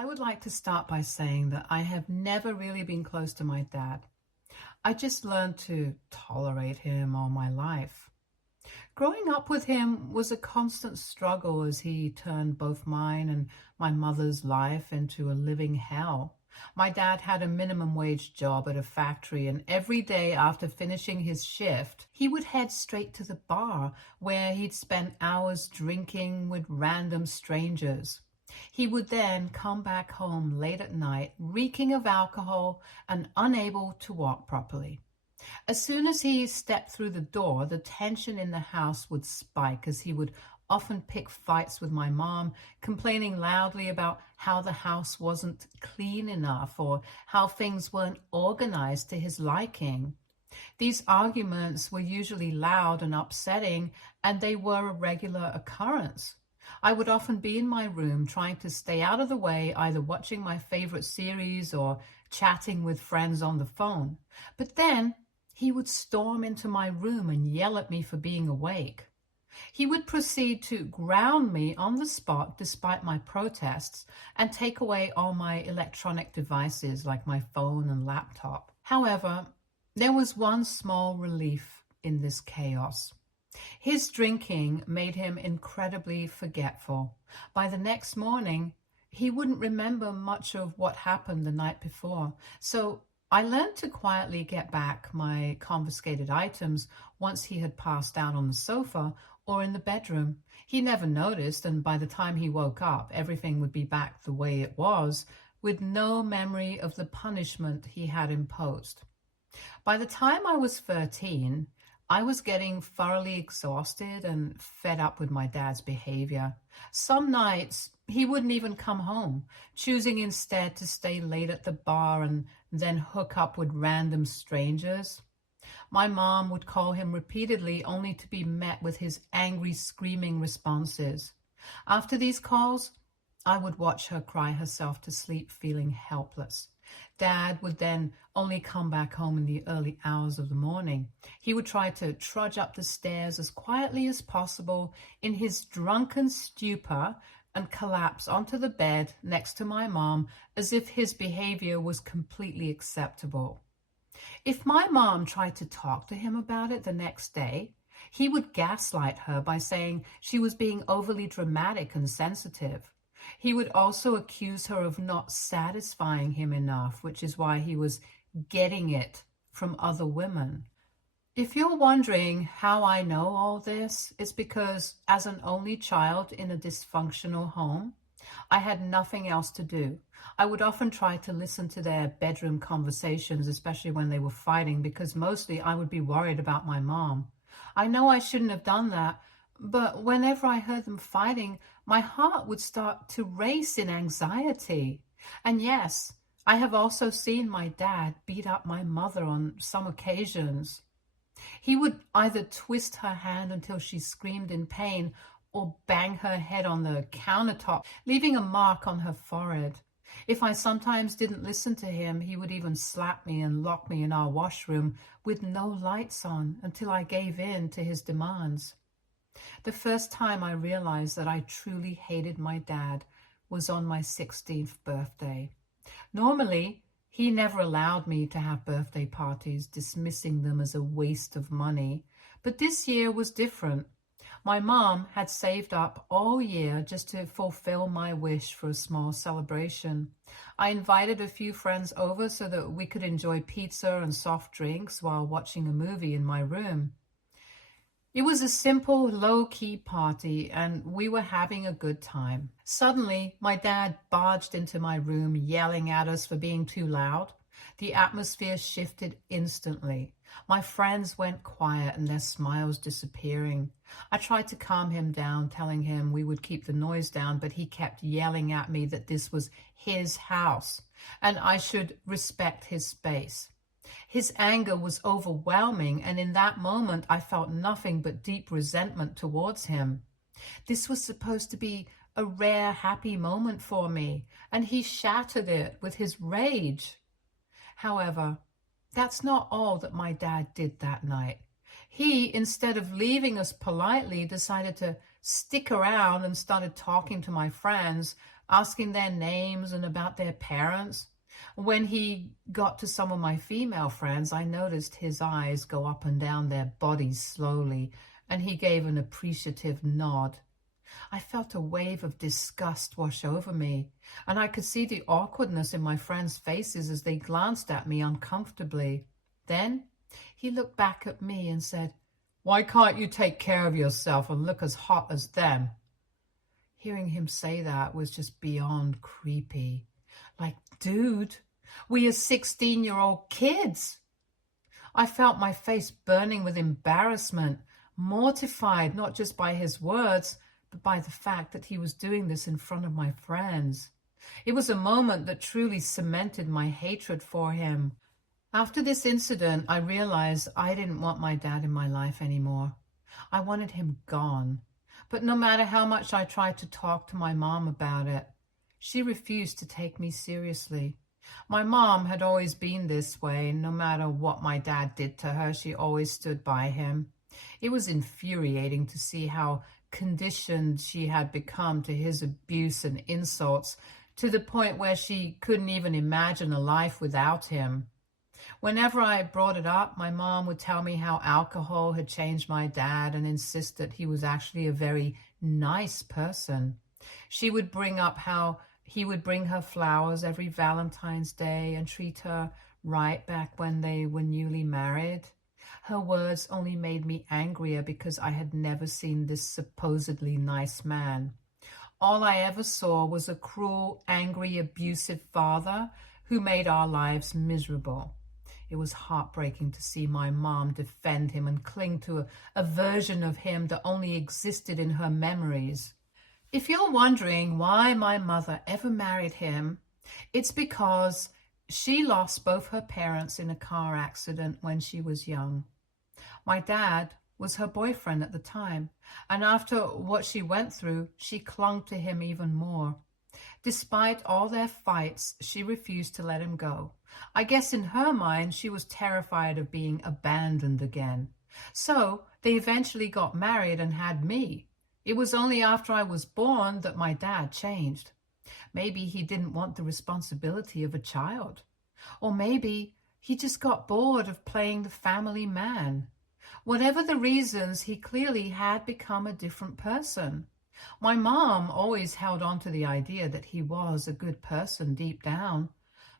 I would like to start by saying that I have never really been close to my dad. I just learned to tolerate him all my life. Growing up with him was a constant struggle as he turned both mine and my mother's life into a living hell. My dad had a minimum wage job at a factory, and every day after finishing his shift, he would head straight to the bar where he'd spend hours drinking with random strangers. He would then come back home late at night, reeking of alcohol and unable to walk properly. As soon as he stepped through the door, the tension in the house would spike as he would often pick fights with my mom, complaining loudly about how the house wasn't clean enough or how things weren't organized to his liking. These arguments were usually loud and upsetting, and they were a regular occurrence. I would often be in my room trying to stay out of the way, either watching my favorite series or chatting with friends on the phone. But then he would storm into my room and yell at me for being awake. He would proceed to ground me on the spot despite my protests and take away all my electronic devices like my phone and laptop. However, there was one small relief in this chaos. His drinking made him incredibly forgetful. By the next morning, he wouldn't remember much of what happened the night before. So I learned to quietly get back my confiscated items once he had passed out on the sofa or in the bedroom. He never noticed, and by the time he woke up, everything would be back the way it was, with no memory of the punishment he had imposed. By the time I was 13, I was getting thoroughly exhausted and fed up with my dad's behavior. Some nights, he wouldn't even come home, choosing instead to stay late at the bar and then hook up with random strangers. My mom would call him repeatedly, only to be met with his angry, screaming responses. After these calls, I would watch her cry herself to sleep, feeling helpless. Dad would then only come back home in the early hours of the morning. He would try to trudge up the stairs as quietly as possible in his drunken stupor and collapse onto the bed next to my mom as if his behavior was completely acceptable. If my mom tried to talk to him about it the next day, he would gaslight her by saying she was being overly dramatic and sensitive. He would also accuse her of not satisfying him enough, which is why he was getting it from other women. If you're wondering how I know all this, it's because as an only child in a dysfunctional home, I had nothing else to do. I would often try to listen to their bedroom conversations, especially when they were fighting, because mostly I would be worried about my mom. I know I shouldn't have done that, but whenever I heard them fighting, my heart would start to race in anxiety. And yes, I have also seen my dad beat up my mother on some occasions. He would either twist her hand until she screamed in pain or bang her head on the countertop, leaving a mark on her forehead. If I sometimes didn't listen to him, he would even slap me and lock me in our washroom with no lights on until I gave in to his demands. The first time I realized that I truly hated my dad was on my 16th birthday. Normally, he never allowed me to have birthday parties, dismissing them as a waste of money. But this year was different. My mom had saved up all year just to fulfill my wish for a small celebration. I invited a few friends over so that we could enjoy pizza and soft drinks while watching a movie in my room. It was a simple, low-key party, and we were having a good time. Suddenly, my dad barged into my room, yelling at us for being too loud. The atmosphere shifted instantly. My friends went quiet and their smiles disappearing. I tried to calm him down, telling him we would keep the noise down, but he kept yelling at me that this was his house and I should respect his space. His anger was overwhelming, and in that moment I felt nothing but deep resentment towards him. This was supposed to be a rare, happy moment for me, and he shattered it with his rage. However, that's not all that my dad did that night. He, instead of leaving us politely, decided to stick around and started talking to my friends, asking their names and about their parents. When he got to some of my female friends, I noticed his eyes go up and down their bodies slowly, and he gave an appreciative nod. I felt a wave of disgust wash over me, and I could see the awkwardness in my friends' faces as they glanced at me uncomfortably. Then he looked back at me and said, "Why can't you take care of yourself and look as hot as them?" Hearing him say that was just beyond creepy. Like, dude, we are 16-year-old kids. I felt my face burning with embarrassment, mortified not just by his words, but by the fact that he was doing this in front of my friends. It was a moment that truly cemented my hatred for him. After this incident, I realized I didn't want my dad in my life anymore. I wanted him gone. But no matter how much I tried to talk to my mom about it, she refused to take me seriously. My mom had always been this way. No matter what my dad did to her, she always stood by him. It was infuriating to see how conditioned she had become to his abuse and insults, to the point where she couldn't even imagine a life without him. Whenever I brought it up, my mom would tell me how alcohol had changed my dad and insist that he was actually a very nice person. She would bring up how he would bring her flowers every Valentine's Day and treat her right back when they were newly married. Her words only made me angrier because I had never seen this supposedly nice man. All I ever saw was a cruel, angry, abusive father who made our lives miserable. It was heartbreaking to see my mom defend him and cling to a version of him that only existed in her memories. If you're wondering why my mother ever married him, it's because she lost both her parents in a car accident when she was young. My dad was her boyfriend at the time, and after what she went through, she clung to him even more. Despite all their fights, she refused to let him go. I guess in her mind, she was terrified of being abandoned again. So they eventually got married and had me. It was only after I was born that my dad changed. Maybe he didn't want the responsibility of a child. Or maybe he just got bored of playing the family man. Whatever the reasons, he clearly had become a different person. My mom always held on to the idea that he was a good person deep down,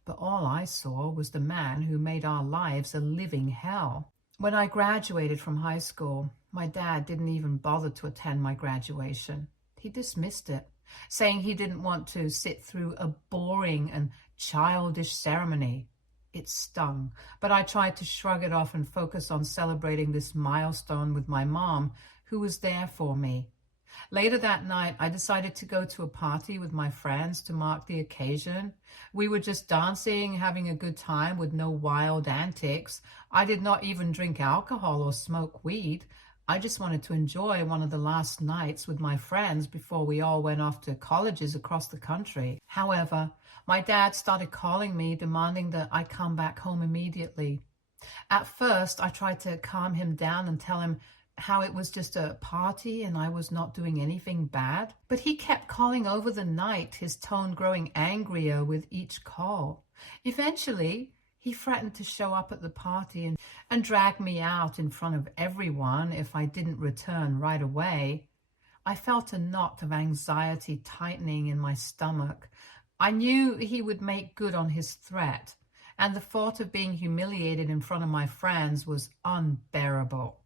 but all I saw was the man who made our lives a living hell. When I graduated from high school, my dad didn't even bother to attend my graduation. He dismissed it, saying he didn't want to sit through a boring and childish ceremony. It stung, but I tried to shrug it off and focus on celebrating this milestone with my mom, who was there for me. Later that night, I decided to go to a party with my friends to mark the occasion. We were just dancing, having a good time with no wild antics. I did not even drink alcohol or smoke weed. I just wanted to enjoy one of the last nights with my friends before we all went off to colleges across the country. However, my dad started calling me, demanding that I come back home immediately. At first, I tried to calm him down and tell him how it was just a party and I was not doing anything bad. But he kept calling over the night, his tone growing angrier with each call. Eventually, he threatened to show up at the party and drag me out in front of everyone if I didn't return right away. I felt a knot of anxiety tightening in my stomach. I knew he would make good on his threat, and the thought of being humiliated in front of my friends was unbearable.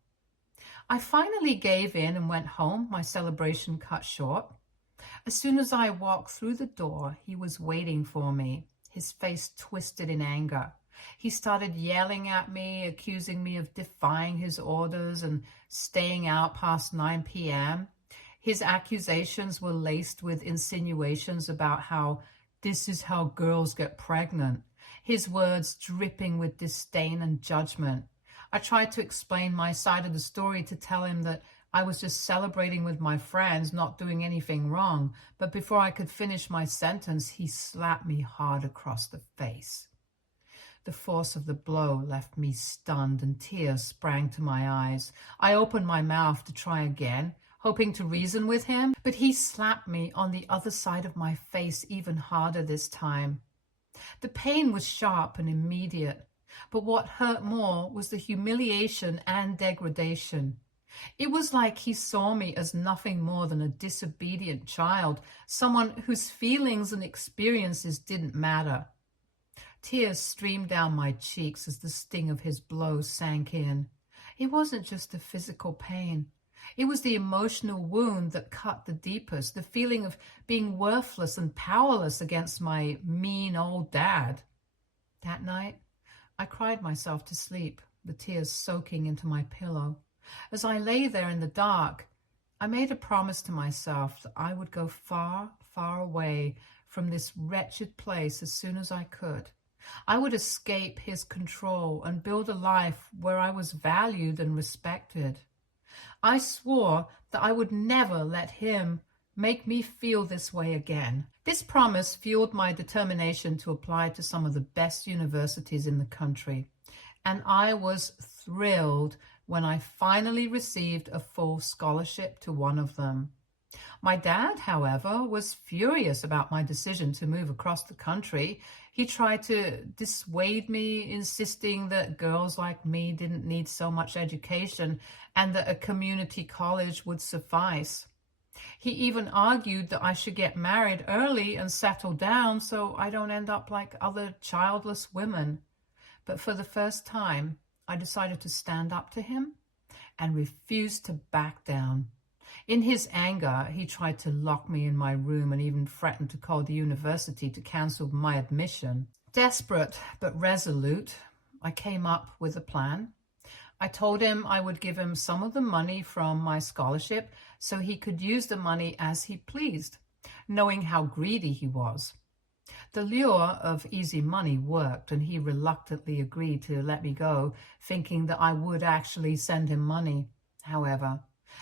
I finally gave in and went home, my celebration cut short. As soon as I walked through the door, he was waiting for me, his face twisted in anger. He started yelling at me, accusing me of defying his orders and staying out past 9 p.m. His accusations were laced with insinuations about how this is how girls get pregnant, his words dripping with disdain and judgment. I tried to explain my side of the story to tell him that I was just celebrating with my friends, not doing anything wrong. But before I could finish my sentence, he slapped me hard across the face. The force of the blow left me stunned and tears sprang to my eyes. I opened my mouth to try again, hoping to reason with him, but he slapped me on the other side of my face even harder this time. The pain was sharp and immediate, but what hurt more was the humiliation and degradation. It was like he saw me as nothing more than a disobedient child, someone whose feelings and experiences didn't matter. Tears streamed down my cheeks as the sting of his blows sank in. It wasn't just the physical pain. It was the emotional wound that cut the deepest, the feeling of being worthless and powerless against my mean old dad. That night, I cried myself to sleep, the tears soaking into my pillow. As I lay there in the dark, I made a promise to myself that I would go far, far away from this wretched place as soon as I could. I would escape his control and build a life where I was valued and respected. I swore that I would never let him make me feel this way again. This promise fueled my determination to apply to some of the best universities in the country, and I was thrilled when I finally received a full scholarship to one of them. My dad, however, was furious about my decision to move across the country. He tried to dissuade me, insisting that girls like me didn't need so much education and that a community college would suffice. He even argued that I should get married early and settle down so I don't end up like other childless women. But for the first time, I decided to stand up to him and refused to back down. In his anger, he tried to lock me in my room and even threatened to call the university to cancel my admission. Desperate but resolute, I came up with a plan. I told him I would give him some of the money from my scholarship so he could use the money as he pleased, knowing how greedy he was. The lure of easy money worked, and he reluctantly agreed to let me go, thinking that I would actually send him money. However,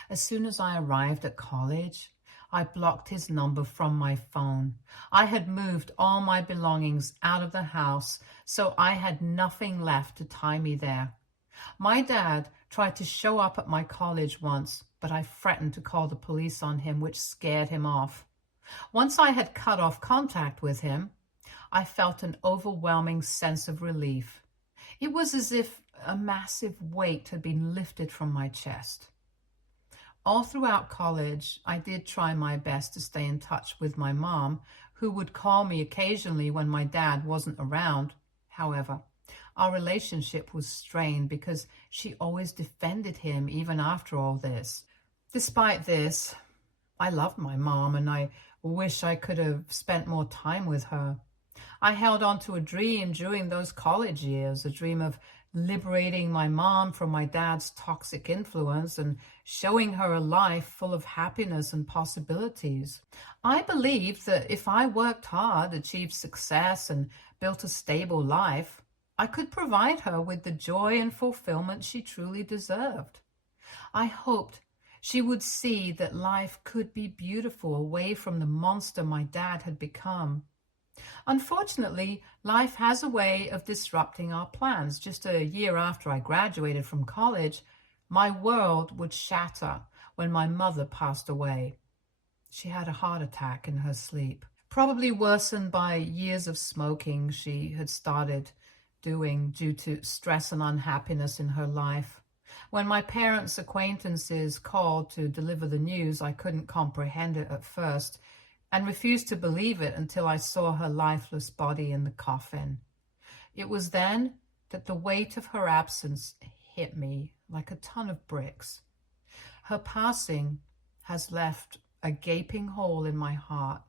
as soon as I arrived at college, I blocked his number from my phone. I had moved all my belongings out of the house, so I had nothing left to tie me there. My dad tried to show up at my college once, but I threatened to call the police on him, which scared him off. Once I had cut off contact with him, I felt an overwhelming sense of relief. It was as if a massive weight had been lifted from my chest. All throughout college, I did try my best to stay in touch with my mom, who would call me occasionally when my dad wasn't around. However, our relationship was strained because she always defended him even after all this. Despite this, I loved my mom and I wish I could have spent more time with her. I held on to a dream during those college years, a dream of liberating my mom from my dad's toxic influence and showing her a life full of happiness and possibilities. I believed that if I worked hard, achieved success, and built a stable life, I could provide her with the joy and fulfillment she truly deserved. I hoped she would see that life could be beautiful away from the monster my dad had become. Unfortunately, life has a way of disrupting our plans. Just a year after I graduated from college, my world would shatter when my mother passed away. She had a heart attack in her sleep, probably worsened by years of smoking she had started doing due to stress and unhappiness in her life. When my parents' acquaintances called to deliver the news, I couldn't comprehend it at first and refused to believe it until I saw her lifeless body in the coffin. It was then that the weight of her absence hit me like a ton of bricks. Her passing has left a gaping hole in my heart.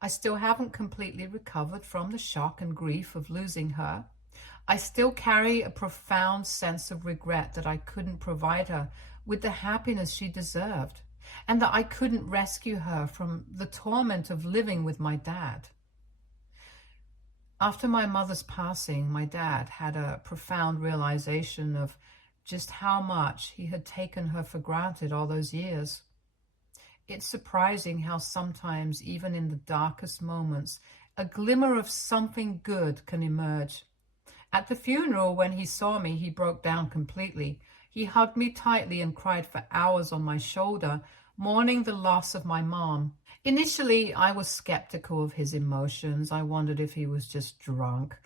I still haven't completely recovered from the shock and grief of losing her. I still carry a profound sense of regret that I couldn't provide her with the happiness she deserved, and that I couldn't rescue her from the torment of living with my dad. After my mother's passing, my dad had a profound realization of just how much he had taken her for granted all those years. It's surprising how sometimes, even in the darkest moments, a glimmer of something good can emerge. At the funeral, when he saw me, he broke down completely. He hugged me tightly and cried for hours on my shoulder, mourning the loss of my mom. Initially, I was skeptical of his emotions. I wondered if he was just drunk,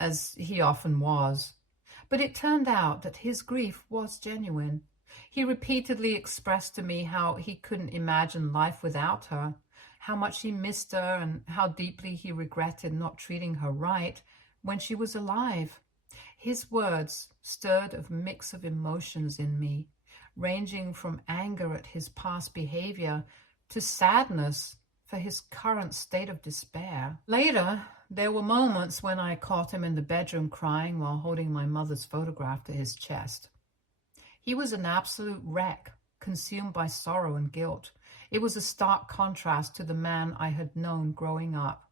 as he often was. But it turned out that his grief was genuine. He repeatedly expressed to me how he couldn't imagine life without her, how much he missed her, and how deeply he regretted not treating her right when she was alive. His words stirred a mix of emotions in me, ranging from anger at his past behavior to sadness for his current state of despair. Later, there were moments when I caught him in the bedroom crying while holding my mother's photograph to his chest. He was an absolute wreck, consumed by sorrow and guilt. It was a stark contrast to the man I had known growing up.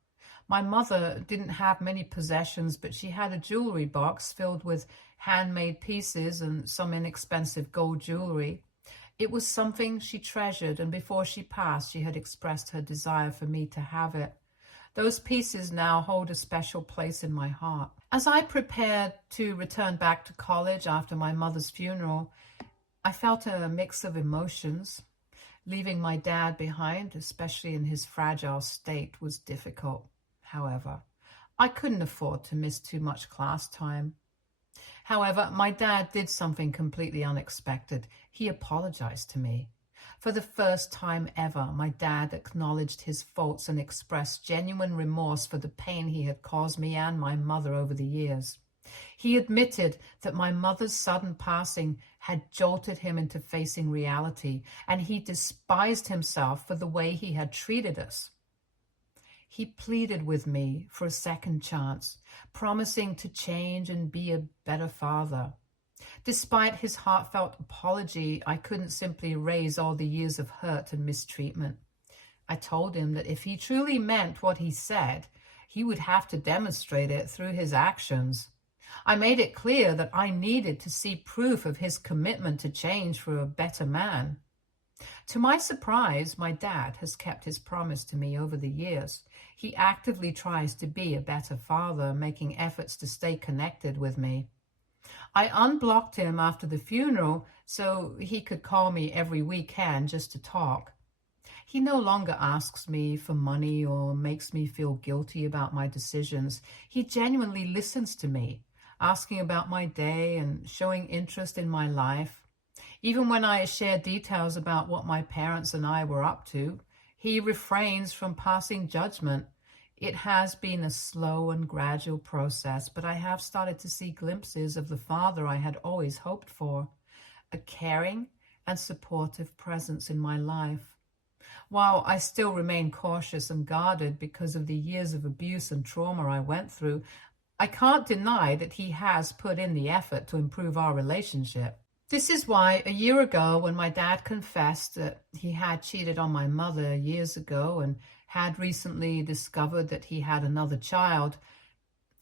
My mother didn't have many possessions, but she had a jewelry box filled with handmade pieces and some inexpensive gold jewelry. It was something she treasured, and before she passed, she had expressed her desire for me to have it. Those pieces now hold a special place in my heart. As I prepared to return back to college after my mother's funeral, I felt a mix of emotions. Leaving my dad behind, especially in his fragile state, was difficult. However, I couldn't afford to miss too much class time. However, my dad did something completely unexpected. He apologized to me. For the first time ever, my dad acknowledged his faults and expressed genuine remorse for the pain he had caused me and my mother over the years. He admitted that my mother's sudden passing had jolted him into facing reality, and he despised himself for the way he had treated us. He pleaded with me for a second chance, promising to change and be a better father. Despite his heartfelt apology, I couldn't simply erase all the years of hurt and mistreatment. I told him that if he truly meant what he said, he would have to demonstrate it through his actions. I made it clear that I needed to see proof of his commitment to change for a better man. To my surprise, my dad has kept his promise to me over the years. He actively tries to be a better father, making efforts to stay connected with me. I unblocked him after the funeral so he could call me every weekend just to talk. He no longer asks me for money or makes me feel guilty about my decisions. He genuinely listens to me, asking about my day and showing interest in my life. Even when I share details about what my parents and I were up to, he refrains from passing judgment. It has been a slow and gradual process, but I have started to see glimpses of the father I had always hoped for, a caring and supportive presence in my life. While I still remain cautious and guarded because of the years of abuse and trauma I went through, I can't deny that he has put in the effort to improve our relationship. This is why a year ago, when my dad confessed that he had cheated on my mother years ago and had recently discovered that he had another child,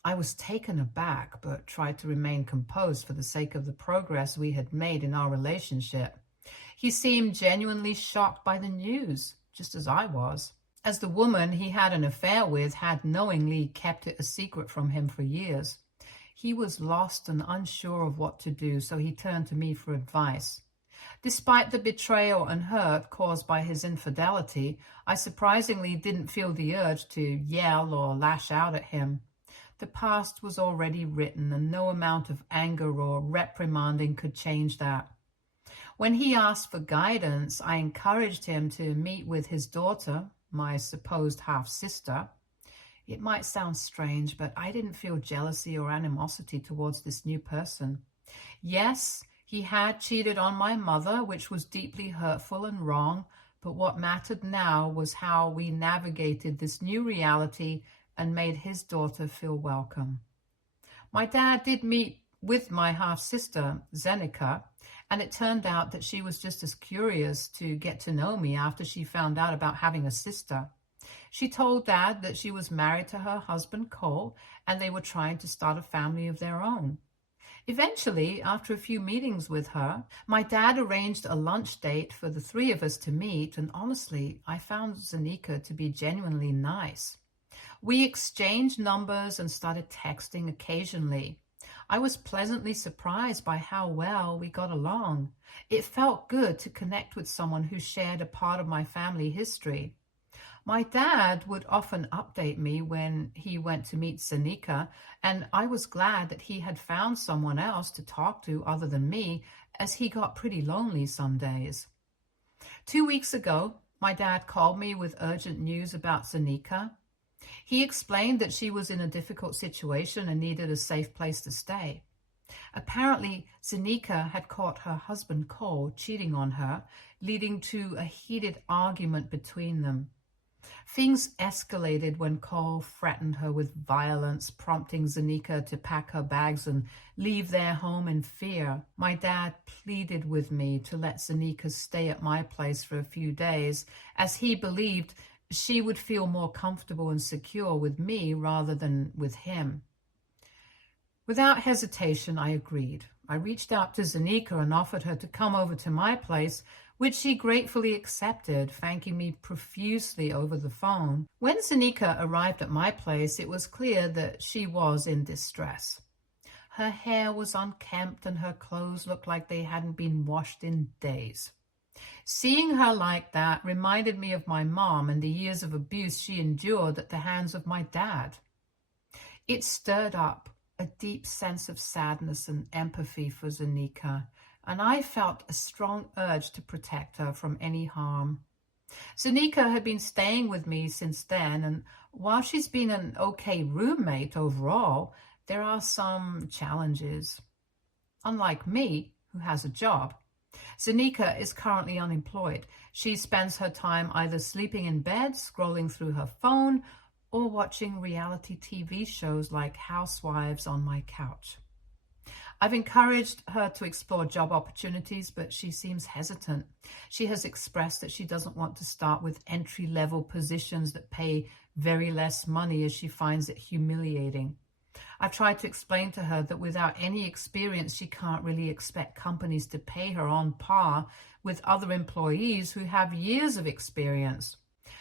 I was taken aback but tried to remain composed for the sake of the progress we had made in our relationship. He seemed genuinely shocked by the news, just as I was, as the woman he had an affair with had knowingly kept it a secret from him for years. He was lost and unsure of what to do, so he turned to me for advice. Despite the betrayal and hurt caused by his infidelity, I surprisingly didn't feel the urge to yell or lash out at him. The past was already written, and no amount of anger or reprimanding could change that. When he asked for guidance, I encouraged him to meet with his daughter, my supposed half-sister. It might sound strange, but I didn't feel jealousy or animosity towards this new person. Yes, he had cheated on my mother, which was deeply hurtful and wrong, but what mattered now was how we navigated this new reality and made his daughter feel welcome. My dad did meet with my half-sister, Zenica, and it turned out that she was just as curious to get to know me after she found out about having a sister. She told Dad that she was married to her husband, Cole, and they were trying to start a family of their own. Eventually, after a few meetings with her, my dad arranged a lunch date for the three of us to meet, and honestly, I found Zenica to be genuinely nice. We exchanged numbers and started texting occasionally. I was pleasantly surprised by how well we got along. It felt good to connect with someone who shared a part of my family history. My dad would often update me when he went to meet Zanika, and I was glad that he had found someone else to talk to other than me, as he got pretty lonely some days. 2 weeks ago, my dad called me with urgent news about Zanika. He explained that she was in a difficult situation and needed a safe place to stay. Apparently, Zanika had caught her husband Cole cheating on her, leading to a heated argument between them. Things escalated when Cole threatened her with violence, prompting Zanika to pack her bags and leave their home in fear. My dad pleaded with me to let Zanika stay at my place for a few days, as he believed she would feel more comfortable and secure with me rather than with him. Without hesitation, I agreed. I reached out to Zanika and offered her to come over to my place, which she gratefully accepted, thanking me profusely over the phone. When Zanika arrived at my place, it was clear that she was in distress. Her hair was unkempt and her clothes looked like they hadn't been washed in days. Seeing her like that reminded me of my mom and the years of abuse she endured at the hands of my dad. It stirred up a deep sense of sadness and empathy for Zanika, and I felt a strong urge to protect her from any harm. Zanika had been staying with me since then, and while she's been an okay roommate overall, there are some challenges. Unlike me, who has a job, Zanika is currently unemployed. She spends her time either sleeping in bed, scrolling through her phone, or watching reality TV shows like Housewives on my couch. I've encouraged her to explore job opportunities, but she seems hesitant. She has expressed that she doesn't want to start with entry-level positions that pay very less money, as she finds it humiliating. I've tried to explain to her that without any experience, she can't really expect companies to pay her on par with other employees who have years of experience.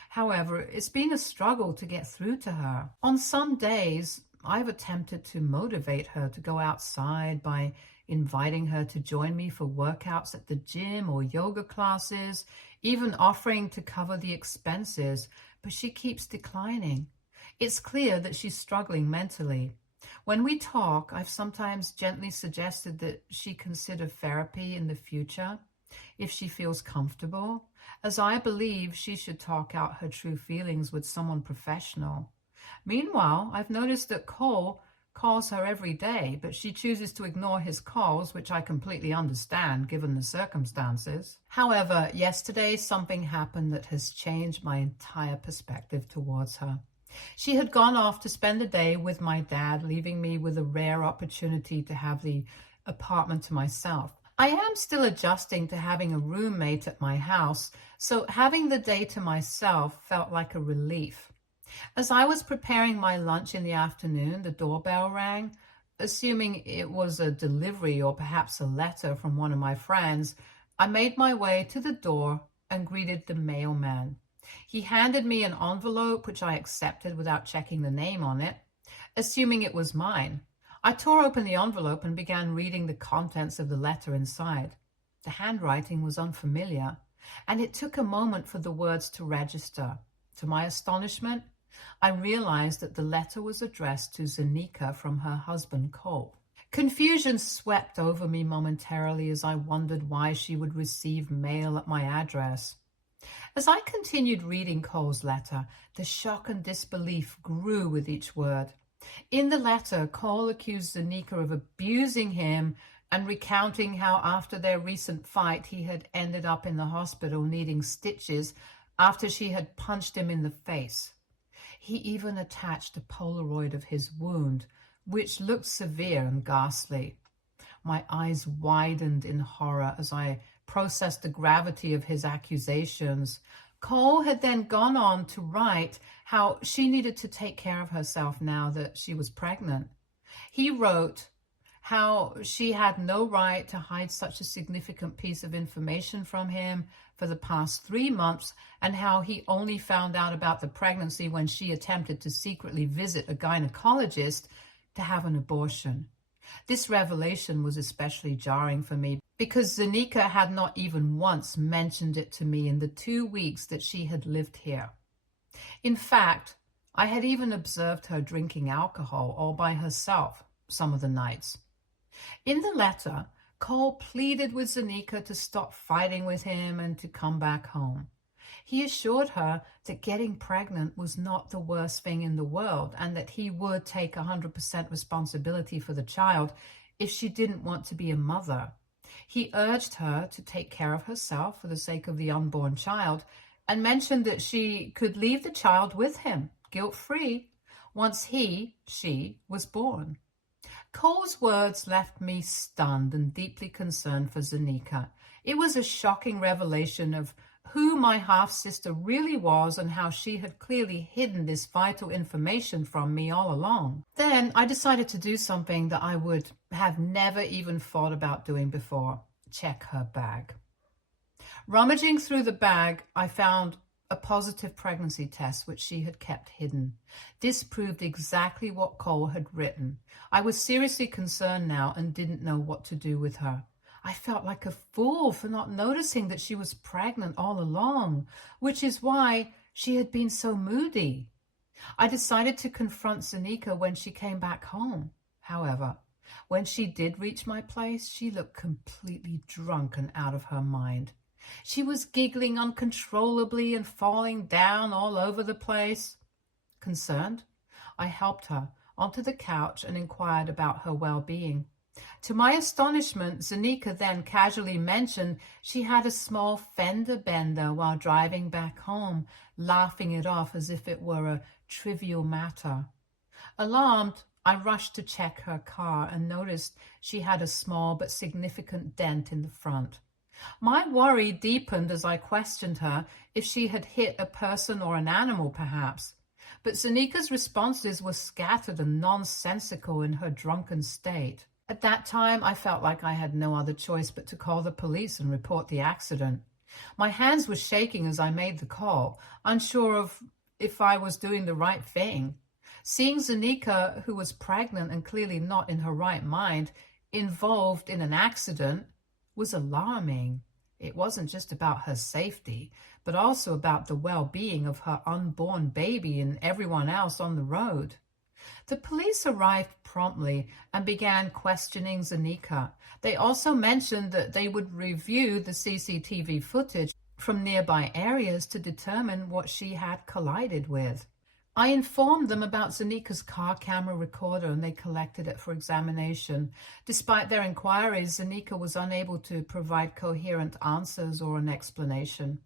However, it's been a struggle to get through to her. On some days, I've attempted to motivate her to go outside by inviting her to join me for workouts at the gym or yoga classes, even offering to cover the expenses, but she keeps declining. It's clear that she's struggling mentally. When we talk, I've sometimes gently suggested that she consider therapy in the future if she feels comfortable, as I believe she should talk out her true feelings with someone professional. Meanwhile, I've noticed that Cole calls her every day, but she chooses to ignore his calls, which I completely understand given the circumstances. However, yesterday something happened that has changed my entire perspective towards her. She had gone off to spend the day with my dad, leaving me with a rare opportunity to have the apartment to myself. I am still adjusting to having a roommate at my house, so having the day to myself felt like a relief. As I was preparing my lunch in the afternoon, the doorbell rang. Assuming it was a delivery or perhaps a letter from one of my friends, I made my way to the door and greeted the mailman. He handed me an envelope, which I accepted without checking the name on it, assuming it was mine. I tore open the envelope and began reading the contents of the letter inside. The handwriting was unfamiliar, and it took a moment for the words to register. To my astonishment, I realized that the letter was addressed to Zanika from her husband, Cole. Confusion swept over me momentarily as I wondered why she would receive mail at my address. As I continued reading Cole's letter, the shock and disbelief grew with each word. In the letter, Cole accused Zanika of abusing him and recounting how after their recent fight he had ended up in the hospital needing stitches after she had punched him in the face. He even attached a Polaroid of his wound, which looked severe and ghastly. My eyes widened in horror as I processed the gravity of his accusations. Cole had then gone on to write how she needed to take care of herself now that she was pregnant. He wrote how she had no right to hide such a significant piece of information from him for the past 3 months, and how he only found out about the pregnancy when she attempted to secretly visit a gynecologist to have an abortion. This revelation was especially jarring for me because Zanika had not even once mentioned it to me in the 2 weeks that she had lived here. In fact, I had even observed her drinking alcohol all by herself some of the nights. In the letter, Cole pleaded with Zanika to stop fighting with him and to come back home. He assured her that getting pregnant was not the worst thing in the world and that he would take 100% responsibility for the child if she didn't want to be a mother. He urged her to take care of herself for the sake of the unborn child and mentioned that she could leave the child with him, guilt-free, once she was born. Cole's words left me stunned and deeply concerned for Zanika. It was a shocking revelation of who my half-sister really was and how she had clearly hidden this vital information from me all along. Then I decided to do something that I would have never even thought about doing before: check her bag. Rummaging through the bag, I found a positive pregnancy test which she had kept hidden. This proved exactly what Cole had written. I was seriously concerned now and didn't know what to do with her. I felt like a fool for not noticing that she was pregnant all along, which is why she had been so moody. I decided to confront Zanika when she came back home. However, when she did reach my place, she looked completely drunk and out of her mind. She was giggling uncontrollably and falling down all over the place. Concerned, I helped her onto the couch and inquired about her well-being. To my astonishment, Zanika then casually mentioned she had a small fender bender while driving back home, laughing it off as if it were a trivial matter. Alarmed, I rushed to check her car and noticed she had a small but significant dent in the front. My worry deepened as I questioned her if she had hit a person or an animal, perhaps. But Zanika's responses were scattered and nonsensical in her drunken state. At that time, I felt like I had no other choice but to call the police and report the accident. My hands were shaking as I made the call, unsure of if I was doing the right thing. Seeing Zanika, who was pregnant and clearly not in her right mind, involved in an accident was alarming. It wasn't just about her safety, but also about the well-being of her unborn baby and everyone else on the road. The police arrived promptly and began questioning Zanika. They also mentioned that they would review the CCTV footage from nearby areas to determine what she had collided with. I informed them about Zanika's car camera recorder and they collected it for examination. Despite their inquiries, Zanika was unable to provide coherent answers or an explanation.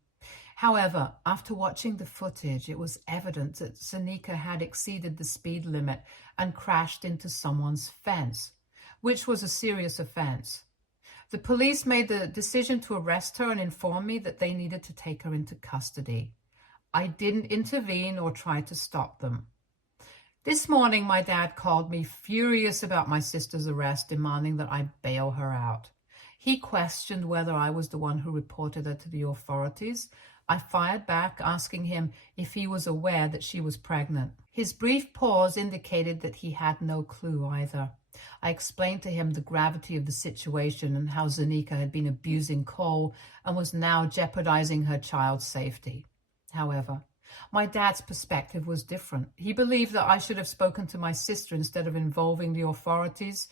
However, after watching the footage, it was evident that Zanika had exceeded the speed limit and crashed into someone's fence, which was a serious offense. The police made the decision to arrest her and informed me that they needed to take her into custody. I didn't intervene or try to stop them. This morning, my dad called me furious about my sister's arrest, demanding that I bail her out. He questioned whether I was the one who reported her to the authorities. I fired back, asking him if he was aware that she was pregnant. His brief pause indicated that he had no clue either. I explained to him the gravity of the situation and how Zanika had been abusing Cole and was now jeopardizing her child's safety. However, my dad's perspective was different. He believed that I should have spoken to my sister instead of involving the authorities,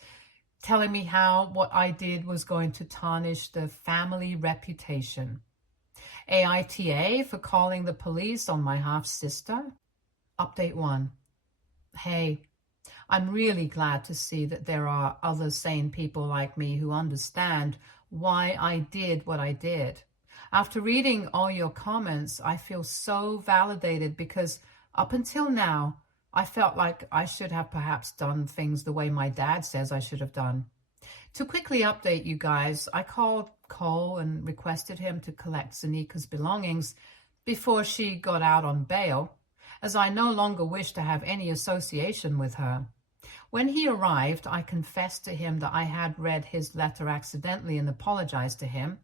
telling me how what I did was going to tarnish the family reputation. AITA for calling the police on my half-sister? Update 1. Hey, I'm really glad to see that there are other sane people like me who understand why I did what I did. After reading all your comments, I feel so validated because up until now, I felt like I should have perhaps done things the way my dad says I should have done. To quickly update you guys, I called Cole and requested him to collect Zanika's belongings before she got out on bail, as I no longer wished to have any association with her. When he arrived, I confessed to him that I had read his letter accidentally and apologized to him.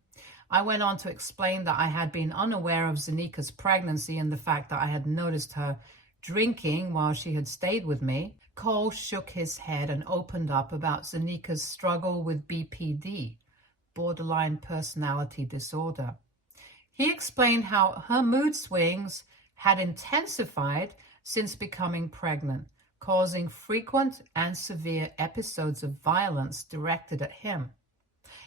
I went on to explain that I had been unaware of Zanika's pregnancy and the fact that I had noticed her drinking while she had stayed with me. Cole shook his head and opened up about Zanika's struggle with BPD, borderline personality disorder. He explained how her mood swings had intensified since becoming pregnant, causing frequent and severe episodes of violence directed at him.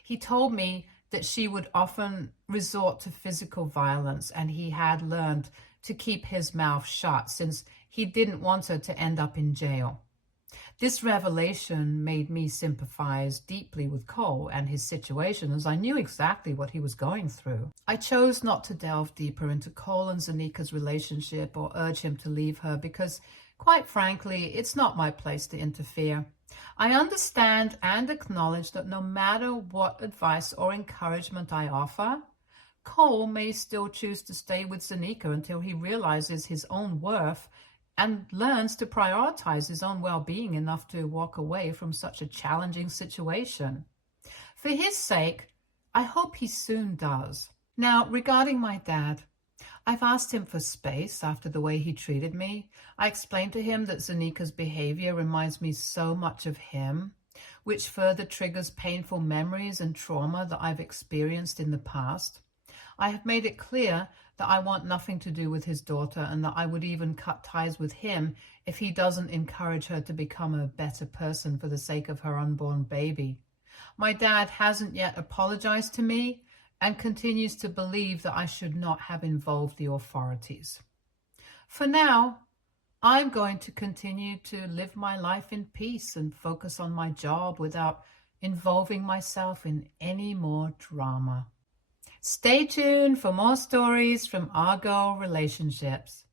He told me that she would often resort to physical violence, and he had learned to keep his mouth shut since he didn't want her to end up in jail. This revelation made me sympathize deeply with Cole and his situation, as I knew exactly what he was going through. I chose not to delve deeper into Cole and Zanika's relationship or urge him to leave her because, quite frankly, it's not my place to interfere. I understand and acknowledge that no matter what advice or encouragement I offer, Cole may still choose to stay with Zanika until he realizes his own worth and learns to prioritize his own well-being enough to walk away from such a challenging situation. For his sake, I hope he soon does. Now, regarding my dad, I've asked him for space after the way he treated me. I explained to him that Zanika's behavior reminds me so much of him, which further triggers painful memories and trauma that I've experienced in the past. I have made it clear that I want nothing to do with his daughter and that I would even cut ties with him if he doesn't encourage her to become a better person for the sake of her unborn baby. My dad hasn't yet apologized to me and continues to believe that I should not have involved the authorities. For now, I'm going to continue to live my life in peace and focus on my job without involving myself in any more drama. Stay tuned for more stories from our girl relationships.